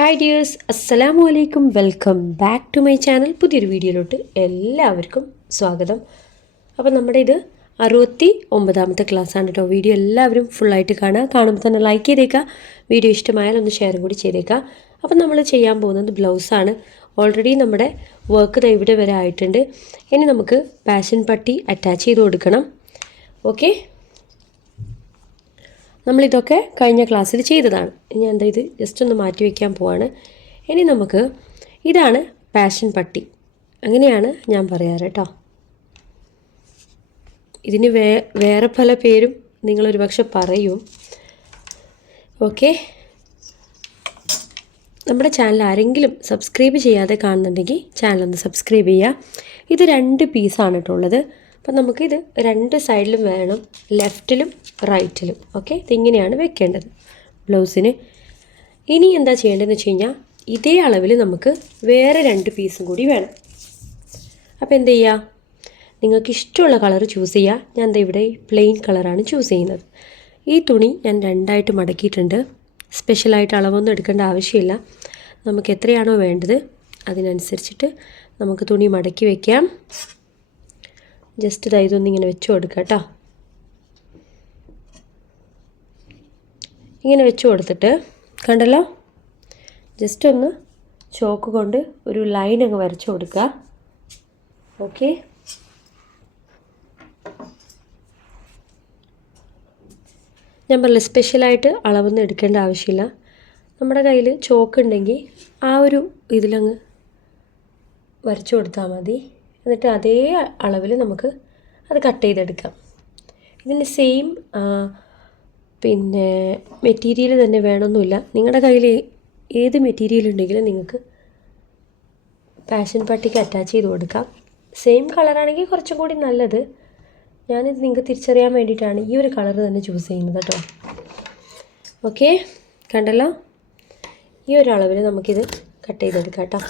Hi dears അസ്സലാമു അലൈക്കും welcome back to my channel പുതിയൊരു വീഡിയോയിലോട്ട് എല്ലാവർക്കും സ്വാഗതം. അപ്പോൾ നമ്മുടെ ഇത് അറുപത്തി ഒമ്പതാമത്തെ ക്ലാസ്സാണ് കേട്ടോ. വീഡിയോ എല്ലാവരും ഫുള്ളായിട്ട് കാണുക. കാണുമ്പോൾ തന്നെ ലൈക്ക് ചെയ്തേക്കുക. വീഡിയോ ഇഷ്ടമായാൽ ഒന്ന് ഷെയർ കൂടി ചെയ്തേക്കുക. അപ്പം നമ്മൾ ചെയ്യാൻ പോകുന്നത് ബ്ലൗസാണ് ഓൾറെഡി നമ്മുടെ വർക്ക് ഇവിടെ വരെ ആയിട്ടുണ്ട്. ഇനി നമുക്ക് പാഷൻ പട്ടി അറ്റാച്ച് ചെയ്ത് കൊടുക്കണം. ഓക്കെ നമ്മളിതൊക്കെ കഴിഞ്ഞ ക്ലാസ്സിൽ ചെയ്തതാണ്. ഇനി എന്താ ഇത്? ജസ്റ്റ് ഒന്ന് മാറ്റി വയ്ക്കാൻ പോവാണ്. ഇനി നമുക്ക് ഇതാണ് പാഷൻ പട്ടി. അങ്ങനെയാണ് ഞാൻ പറയാറ് കേട്ടോ. ഇതിന് വേ വേറെ പല പേരും നിങ്ങളൊരു പക്ഷെ പറയും. ഓക്കെ. നമ്മുടെ ചാനൽ ആരെങ്കിലും സബ്സ്ക്രൈബ് ചെയ്യാതെ കാണുന്നുണ്ടെങ്കിൽ ചാനൽ ഒന്ന് സബ്സ്ക്രൈബ് ചെയ്യുക. ഇത് രണ്ട് പീസാണ് കേട്ടോ ഉള്ളത്. അപ്പം നമുക്കിത് രണ്ട് സൈഡിലും വേണം ലെഫ്റ്റിലും റൈറ്റിലും. ഓക്കെ? ഇതിങ്ങനെയാണ് വെക്കേണ്ടത്. ബ്ലൗസിന്. ഇനി എന്താ ചെയ്യേണ്ടതെന്ന് വെച്ച് കഴിഞ്ഞാൽ ഇതേ അളവിൽ നമുക്ക് വേറെ രണ്ട് പീസും കൂടി വേണം. അപ്പോൾ എന്ത് ചെയ്യുക നിങ്ങൾക്ക് ഇഷ്ടമുള്ള കളർ ചൂസ് ചെയ്യുക ഞാൻ എന്താ ഇവിടെ പ്ലെയിൻ കളറാണ് ചൂസ് ചെയ്യുന്നത്. ഈ തുണി ഞാൻ രണ്ടായിട്ട് മടക്കിയിട്ടുണ്ട്. സ്പെഷ്യലായിട്ട് അളവൊന്നും എടുക്കേണ്ട ആവശ്യമില്ല. നമുക്ക് എത്രയാണോ വേണ്ടത് അതിനനുസരിച്ചിട്ട് നമുക്ക് തുണി മടക്കി വയ്ക്കാം ജസ്റ്റ് ഇതാ ഇതൊന്ന് ഇങ്ങനെ വെച്ച് കൊടുക്കുക കേട്ടോ ഇങ്ങനെ വെച്ച് കൊടുത്തിട്ട് കണ്ടല്ലോ? ജസ്റ്റ് ഒന്ന് ചോക്ക് കൊണ്ട് ഒരു ലൈൻ അങ്ങ് വരച്ച് കൊടുക്കുക. ഓക്കെ ഞാൻ പറഞ്ഞില്ല സ്പെഷ്യലായിട്ട് അളവൊന്നും എടുക്കേണ്ട ആവശ്യമില്ല. നമ്മുടെ കയ്യിൽ ചോക്ക് ഉണ്ടെങ്കിൽ ആ ഒരു ഇതിലങ്ങ് വരച്ചു കൊടുത്താൽ മതി. എന്നിട്ട് അതേ അളവിൽ നമുക്ക് അത് കട്ട് ചെയ്തെടുക്കാം. ഇതിന്റെ സെയിം പിന്നെ മെറ്റീരിയൽ തന്നെ വേണമെന്നില്ല നിങ്ങളുടെ കയ്യിൽ ഏത് മെറ്റീരിയൽ ഉണ്ടെങ്കിലും നിങ്ങൾക്ക് പാഷൻ പട്ടിക്ക് അറ്റാച്ച് ചെയ്ത് കൊടുക്കാം. സെയിം കളറാണെങ്കിൽ കുറച്ചും കൂടി നല്ലത്. ഞാനിത് നിങ്ങൾക്ക് തിരിച്ചറിയാൻ വേണ്ടിയിട്ടാണ് ഈ ഒരു കളർ തന്നെ ചൂസ് ചെയ്യുന്നത് കേട്ടോ ഓക്കെ കണ്ടല്ലോ? ഈ ഒരു നമുക്കിത് കട്ട് ചെയ്തെടുക്കാം കേട്ടോ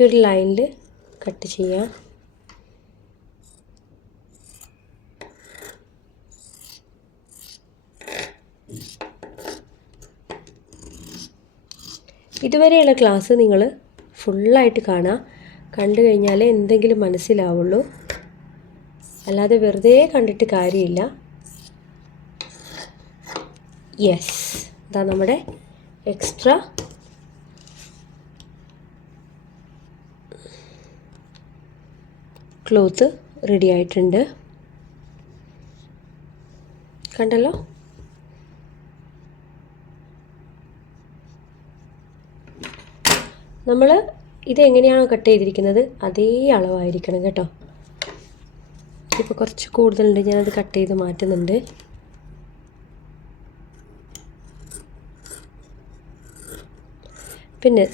ഈ ഒരു ലൈനിൽ കട്ട് ചെയ്യാം. ഇതുവരെയുള്ള ക്ലാസ് നിങ്ങൾ ഫുള്ളായിട്ട് കാണുക. കണ്ടു കഴിഞ്ഞാൽ എന്തെങ്കിലും മനസ്സിലാവുള്ളൂ. അല്ലാതെ വെറുതെ കണ്ടിട്ട് കാര്യമില്ല. യെസ് ഇതാ നമ്മുടെ എക്സ്ട്രാ ക്ലോത്ത് റെഡി ആയിട്ടുണ്ട്. കണ്ടല്ലോ? നമ്മൾ ഇത് എങ്ങനെയാണോ കട്ട് ചെയ്തിരിക്കുന്നത് അതേ അളവായിരിക്കണം കേട്ടോ. ഇപ്പോൾ കുറച്ച് കൂടുതലുണ്ട് ഞാനത് കട്ട് ചെയ്ത് മാറ്റുന്നുണ്ട്. പിന്നെ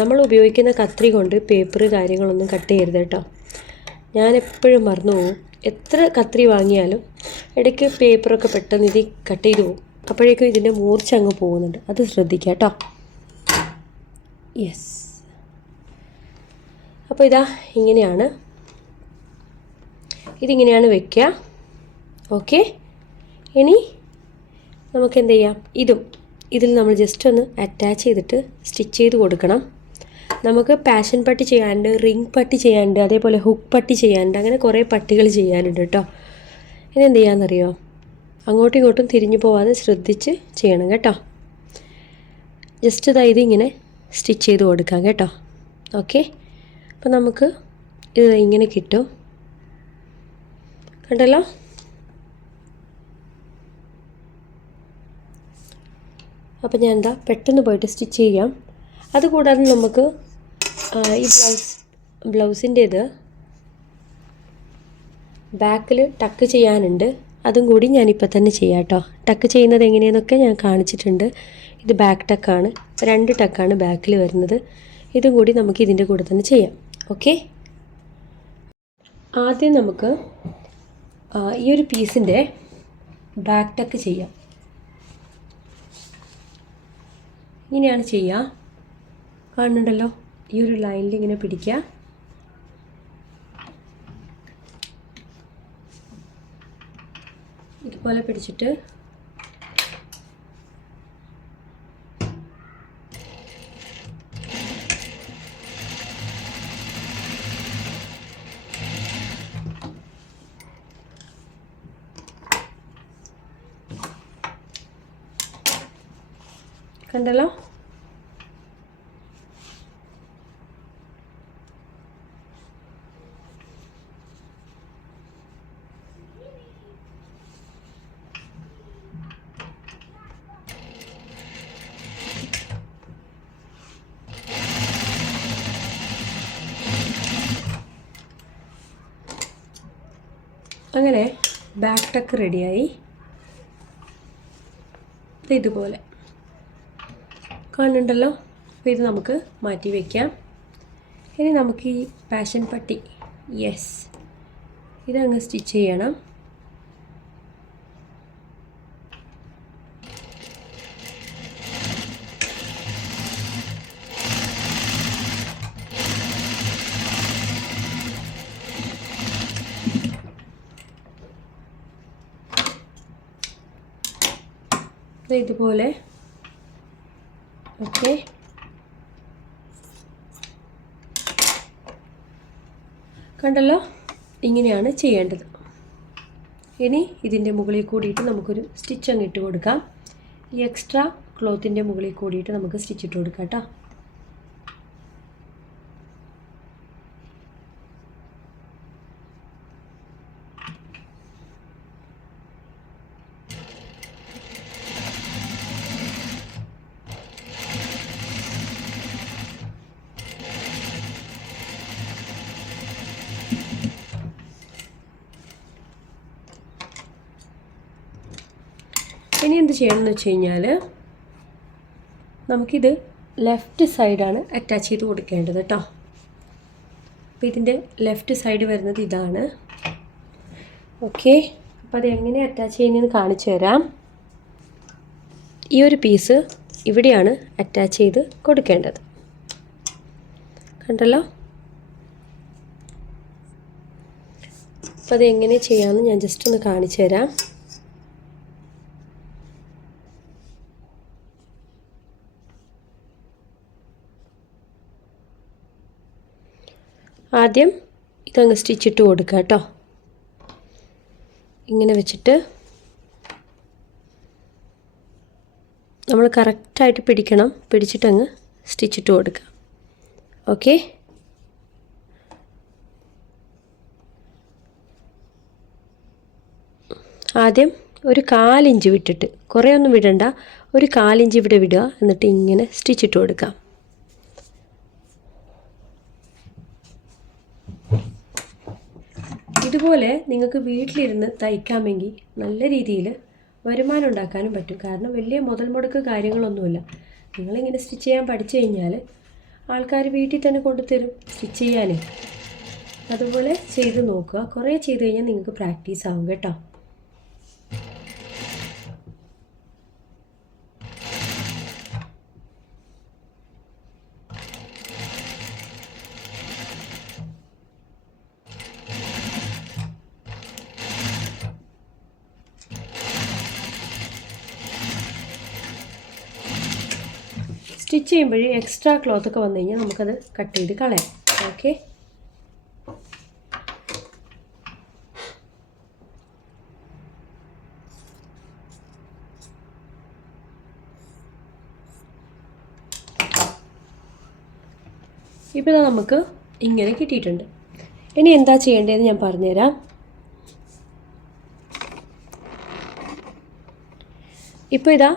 നമ്മൾ ഉപയോഗിക്കുന്ന കത്രി കൊണ്ട് പേപ്പർ കാര്യങ്ങളൊന്നും കട്ട് ചെയ്യരുത് കേട്ടോ. ഞാൻ എപ്പോഴും മറന്നു പോകും എത്ര കത്രി വാങ്ങിയാലും ഇടയ്ക്ക് പേപ്പറൊക്കെ പെട്ടെന്ന് ഇത് കട്ട് ചെയ്ത് പോകും അപ്പോഴേക്കും ഇതിന്റെ മൂർച്ച അങ്ങ് പോകുന്നുണ്ട്. അത് ശ്രദ്ധിക്കുക കേട്ടോ. യെസ് അപ്പോൾ ഇതാ ഇങ്ങനെയാണ്. ഇതിങ്ങനെയാണ് വെക്കുക. ഓക്കെ ഇനി നമുക്ക് എന്ത് ചെയ്യാം? ഇതും. ഇതിൽ നമ്മൾ ജസ്റ്റ് ഒന്ന് അറ്റാച്ച് ചെയ്തിട്ട് സ്റ്റിച്ച് ചെയ്ത് കൊടുക്കണം. നമുക്ക് പാഷൻ പട്ടി ചെയ്യാനുണ്ട് റിംഗ് പട്ടി ചെയ്യാനുണ്ട് അതേപോലെ ഹുക്ക് പട്ടി ചെയ്യാനുണ്ട് അങ്ങനെ കുറേ പട്ടികൾ ചെയ്യാനുണ്ട് കേട്ടോ. ഇനി എന്ത് ചെയ്യാമെന്നറിയോ അങ്ങോട്ടും ഇങ്ങോട്ടും തിരിഞ്ഞു പോവാതെ ശ്രദ്ധിച്ച് ചെയ്യണം കേട്ടോ. ജസ്റ്റ് ഇതാ ഇതിങ്ങനെ സ്റ്റിച്ച് ചെയ്ത് കൊടുക്കാം കേട്ടോ. ഓക്കെ അപ്പം നമുക്ക് ഇത് ഇങ്ങനെ കിട്ടും. കണ്ടല്ലോ? അപ്പം ഞാൻ എന്താ പെട്ടെന്ന് പോയിട്ട് സ്റ്റിച്ച് ചെയ്യാം. അതുകൂടാതെ നമുക്ക് ഈ ബ്ലൗസ് ബ്ലൗസിന്റെ ബ്ലൗസിന്റേത് ബാക്കിൽ ടക്ക് ചെയ്യാനുണ്ട്. അതും കൂടി ഞാനിപ്പോൾ തന്നെ ചെയ്യാം കേട്ടോ ടക്ക് ചെയ്യുന്നത് എങ്ങനെയെന്നൊക്കെ ഞാൻ കാണിച്ചിട്ടുണ്ട്. ഇത് ബാക്ക് ടക്കാണ് രണ്ട് ടക്കാണ് ബാക്കിൽ വരുന്നത്. ഇതും കൂടി നമുക്ക് ഇതിന്റെ കൂടെ തന്നെ ചെയ്യാം. ഓക്കെ ആദ്യം നമുക്ക് ഈ ഒരു പീസിന്റെ ബാക്ക് ടക്ക് ചെയ്യാം. ഇങ്ങനെയാണ് ചെയ്യുക കാണുന്നുണ്ടല്ലോ? ഈ ഒരു ലൈനിൽ ഇങ്ങനെ പിടിക്കുക ഇതുപോലെ പിടിച്ചിട്ട്. കണ്ടല്ലോ? അങ്ങനെ ബാക്ക് ടക്ക് റെഡിയായി ഇതുപോലെ. കാണുന്നുണ്ടല്ലോ അപ്പോൾ ഇത് നമുക്ക് മാറ്റി വയ്ക്കാം ഇനി നമുക്ക് ഈ പാഷൻ പട്ടി. യെസ് ഇതങ്ങ് സ്റ്റിച്ച് ചെയ്യണം. ഇതുപോലെ. ഓക്കെ. കണ്ടല്ലോ? ഇങ്ങനെയാണ് ചെയ്യേണ്ടത്. ഇനി ഇതിന്റെ മുകളിൽ കൂടിയിട്ട് നമുക്കൊരു സ്റ്റിച്ച് അങ്ങ് ഇട്ട് കൊടുക്കാം. ഈ എക്സ്ട്രാ ക്ലോത്തിന്റെ മുകളിൽ കൂടിയിട്ട് നമുക്ക് സ്റ്റിച്ച് ഇട്ട് കൊടുക്കാം കേട്ടോ. എന്ത് ചെയ്യണം എന്ന് വെച്ച് കഴിഞ്ഞാൽ നമുക്കിത് ലെഫ്റ്റ് സൈഡാണ് അറ്റാച്ച് ചെയ്ത് കൊടുക്കേണ്ടത് കേട്ടോ അപ്പോൾ ഇതിന്റെ ലെഫ്റ്റ് സൈഡ് വരുന്നത് ഇതാണ്. ഓക്കെ അപ്പോൾ അത് എങ്ങനെ അറ്റാച്ച് ചെയ്യുന്നതെന്ന് കാണിച്ചു തരാം. ഈ ഒരു പീസ് ഇവിടെയാണ് അറ്റാച്ച് ചെയ്ത് കൊടുക്കേണ്ടത്. കണ്ടല്ലോ? അപ്പോൾ അത് എങ്ങനെ ചെയ്യാമെന്ന് ഞാൻ ജസ്റ്റ് ഒന്ന് കാണിച്ചു തരാം. ആദ്യം ഇതങ്ങ് സ്റ്റിച്ചിട്ട് കൊടുക്കുക കേട്ടോ. ഇങ്ങനെ വെച്ചിട്ട് നമ്മൾ കറക്റ്റായിട്ട് പിടിക്കണം. പിടിച്ചിട്ടങ്ങ് സ്റ്റിച്ചിട്ട് കൊടുക്കുക ഓക്കെ? ആദ്യം ഒരു കാലിഞ്ച് വിട്ടിട്ട് കുറേ ഒന്നും വിടണ്ട ഒരു കാലിഞ്ച് ഇവിടെ വിടുക. എന്നിട്ട് ഇങ്ങനെ സ്റ്റിച്ചിട്ട് കൊടുക്കാം. ഇതുപോലെ നിങ്ങൾക്ക് വീട്ടിലിരുന്ന് തയ്ക്കാമെങ്കിൽ നല്ല രീതിയിൽ വരുമാനം ഉണ്ടാക്കാനും പറ്റും. കാരണം വലിയ മുതൽ മുടക്ക് കാര്യങ്ങളൊന്നുമില്ല. നിങ്ങളിങ്ങനെ സ്റ്റിച്ച് ചെയ്യാൻ പഠിച്ചു കഴിഞ്ഞാൽ ആൾക്കാർ വീട്ടിൽ തന്നെ കൊണ്ടുതരും സ്റ്റിച്ച് ചെയ്യാനേ അതുപോലെ ചെയ്ത് നോക്കുക. കുറേ ചെയ്ത് കഴിഞ്ഞാൽ നിങ്ങൾക്ക് പ്രാക്ടീസ് ആവും കേട്ടോ. സ്റ്റിച്ച് ചെയ്യുമ്പോഴേ എക്സ്ട്രാ ക്ലോത്ത് ഒക്കെ വന്നു കഴിഞ്ഞാൽ നമുക്കത് കട്ട് ചെയ്ത് കളയാം. ഓക്കെ ഇപ്പോൾ നമുക്ക് ഇങ്ങനെ കിട്ടിയിട്ടുണ്ട്. ഇനി എന്താ ചെയ്യേണ്ടതെന്ന് ഞാൻ പറഞ്ഞുതരാം. ഇപ്പോൾ ഇതാ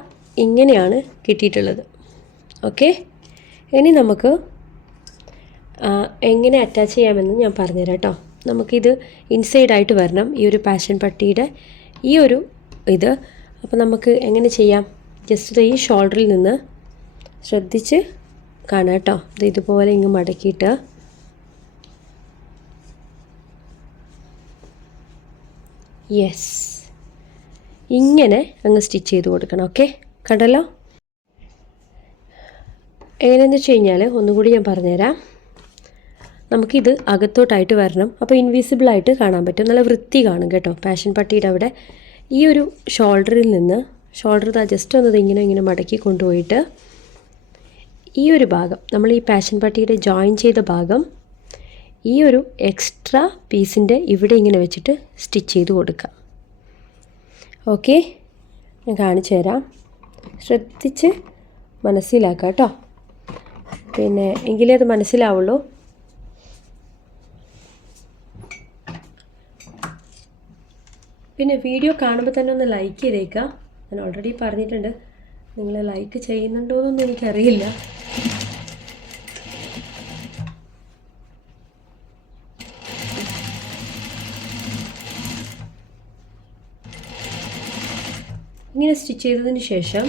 ഇങ്ങനെയാണ് കിട്ടിയിട്ടുള്ളത്. ഓക്കെ ഇനി നമുക്ക് എങ്ങനെ അറ്റാച്ച് ചെയ്യാമെന്ന് ഞാൻ പറഞ്ഞുതരാം കേട്ടോ. നമുക്കിത് ഇൻസൈഡായിട്ട് വരണം ഈ ഒരു പാഷൻ പട്ടിയുടെ ഈ ഒരു ഇത്. അപ്പോൾ നമുക്ക് എങ്ങനെ ചെയ്യാം? ജസ്റ്റ് ഈ ഷോൾഡറിൽ നിന്ന് ശ്രദ്ധിച്ച് കാണാം കേട്ടോ. ഇത് ഇതുപോലെ ഇങ്ങ് മടക്കിയിട്ട്. യെസ് ഇങ്ങനെ അങ്ങ് സ്റ്റിച്ച് ചെയ്ത് കൊടുക്കണം ഓക്കെ കണ്ടല്ലോ? എങ്ങനെയെന്ന് വെച്ച് കഴിഞ്ഞാൽ ഒന്നുകൂടി ഞാൻ പറഞ്ഞുതരാം. നമുക്കിത് അകത്തോട്ടായിട്ട് വരണം. അപ്പോൾ ഇൻവിസിബിളായിട്ട് കാണാൻ പറ്റും. നല്ല വൃത്തി കാണും കേട്ടോ. പാഷൻ പട്ടിയുടെ അവിടെ. ഈ ഒരു ഷോൾഡറിൽ നിന്ന് ഷോൾഡർ ഇതാ ജസ്റ്റ് ഒന്ന് ഇങ്ങനെ ഇങ്ങനെ മടക്കി കൊണ്ടുപോയിട്ട് ഈ ഒരു ഭാഗം നമ്മൾ ഈ പാഷൻ പട്ടിയുടെ ജോയിൻ ചെയ്ത ഭാഗം ഈ ഒരു എക്സ്ട്രാ പീസിന്റെ ഇവിടെ ഇങ്ങനെ വെച്ചിട്ട് സ്റ്റിച്ച് ചെയ്ത് കൊടുക്കാം. ഓക്കെ ഞാൻ കാണിച്ചു തരാം ശ്രദ്ധിച്ച് മനസ്സിലാക്കാം കേട്ടോ. പിന്നെ എങ്കിലേ അത് മനസ്സിലാവുള്ളൂ. പിന്നെ വീഡിയോ കാണുമ്പോൾ തന്നെ ഒന്ന് ലൈക്ക് ചെയ്തേക്കുക ഞാൻ ഓൾറെഡി പറഞ്ഞിട്ടുണ്ട്. നിങ്ങൾ ലൈക്ക് ചെയ്യുന്നുണ്ടോ എന്നൊന്നും എനിക്കറിയില്ല. ഇങ്ങനെ സ്റ്റിച്ച് ചെയ്തതിന് ശേഷം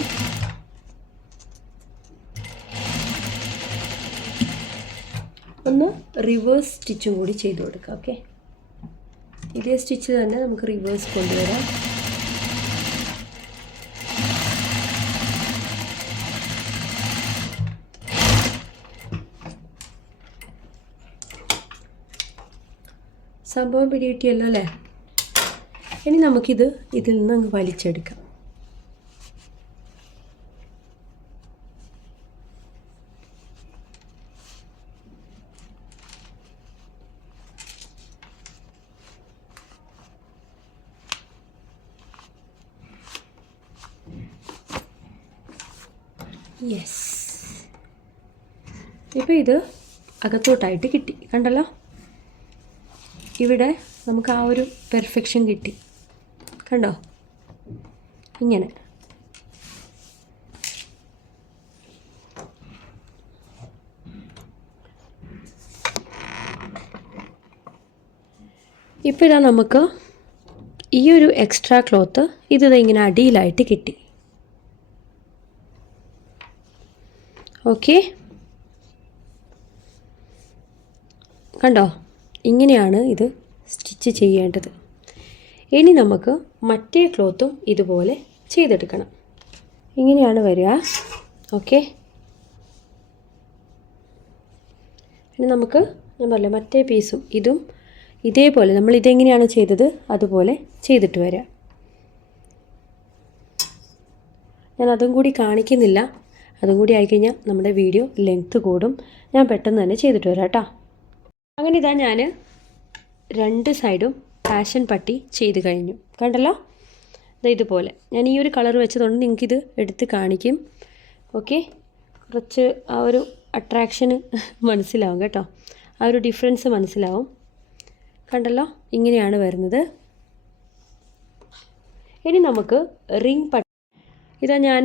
ഒന്ന് റിവേഴ്സ് സ്റ്റിച്ചും കൂടി ചെയ്ത് കൊടുക്കാം ഓക്കെ ഇതേ സ്റ്റിച്ച് തന്നെ നമുക്ക് റിവേഴ്സ് കൊണ്ടുവരാം. സംഭവം പിടികിട്ടിയല്ലോ അല്ലേ? ഇനി നമുക്കിത് ഇതിൽ നിന്ന് അങ്ങ് വലിച്ചെടുക്കാം. യെസ് ഇപ്പോൾ ഇത് അകത്തോട്ടായിട്ട് കിട്ടി. കണ്ടല്ലോ? ഇവിടെ നമുക്ക് ആ ഒരു പെർഫെക്ഷൻ കിട്ടി. കണ്ടോ? ഇങ്ങനെ. ഇപ്പോൾ ഇതാ നമുക്ക് ഈ ഒരു എക്സ്ട്രാ ക്ലോത്ത് ഇത് ഇങ്ങനെ അടിയിലായിട്ട് കിട്ടി. ഓക്കെ കണ്ടോ? ഇങ്ങനെയാണ് ഇത് സ്റ്റിച്ച് ചെയ്യേണ്ടത്. ഇനി നമുക്ക് മറ്റേ ക്ലോത്തും ഇതുപോലെ ചെയ്തെടുക്കണം. ഇങ്ങനെയാണ് വരിക. ഓക്കെ ഇനി നമുക്ക് ഞാൻ പറഞ്ഞില്ല മറ്റേ പീസും ഇതും ഇതേപോലെ നമ്മൾ ഇതെങ്ങനെയാണ് ചെയ്തത്? അതുപോലെ ചെയ്തിട്ട് വരാം ഞാൻ അതും കൂടി കാണിക്കുന്നില്ല. അതും കൂടി ആയിക്കഴിഞ്ഞാൽ നമ്മുടെ വീഡിയോ ലെങ്ത്ത് കൂടും. ഞാൻ പെട്ടെന്ന് തന്നെ ചെയ്തിട്ട് വരാം കേട്ടോ. അങ്ങനെ ഇതാ ഞാൻ രണ്ട് സൈഡും ഫാഷൻ പട്ടി ചെയ്ത് കഴിഞ്ഞു. കണ്ടല്ലോ? ഇതുപോലെ. ഞാൻ ഈ ഒരു കളർ വെച്ചതുകൊണ്ട് നിങ്ങൾക്കിത് എടുത്ത് കാണിക്കും. ഓക്കെ കുറച്ച് ആ ഒരു അട്രാക്ഷന് മനസ്സിലാവും കേട്ടോ. ആ ഒരു ഡിഫറൻസ് മനസ്സിലാവും. കണ്ടല്ലോ? ഇങ്ങനെയാണ് വരുന്നത്. ഇനി നമുക്ക് റിംഗ് പട്ടി ഇതാ ഞാൻ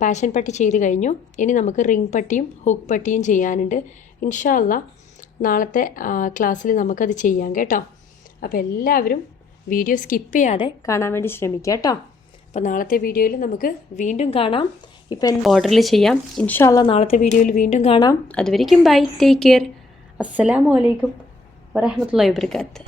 പാഷൻ പട്ടി ചെയ്ത് കഴിഞ്ഞു. ഇനി നമുക്ക് റിംഗ് പട്ടിയും ഹുക്ക് പട്ടിയും ചെയ്യാനുണ്ട്. ഇൻഷാല്ല നാളത്തെ ക്ലാസ്സിൽ നമുക്കത് ചെയ്യാം കേട്ടോ. അപ്പോൾ എല്ലാവരും വീഡിയോ സ്കിപ്പ് ചെയ്യാതെ കാണാൻ വേണ്ടി ശ്രമിക്കുക കേട്ടോ. അപ്പോൾ നാളത്തെ വീഡിയോയിൽ നമുക്ക് വീണ്ടും കാണാം. ഇപ്പം ഓർഡറിൽ ചെയ്യാം. ഇൻഷാല്ല നാളത്തെ വീഡിയോയിൽ വീണ്ടും കാണാം. അതുവരേക്കും ബൈ ടേക്ക് കെയർ അസ്സലാമു അലൈക്കും വബർക്കാത്ത് വാബർക്കാത്ത്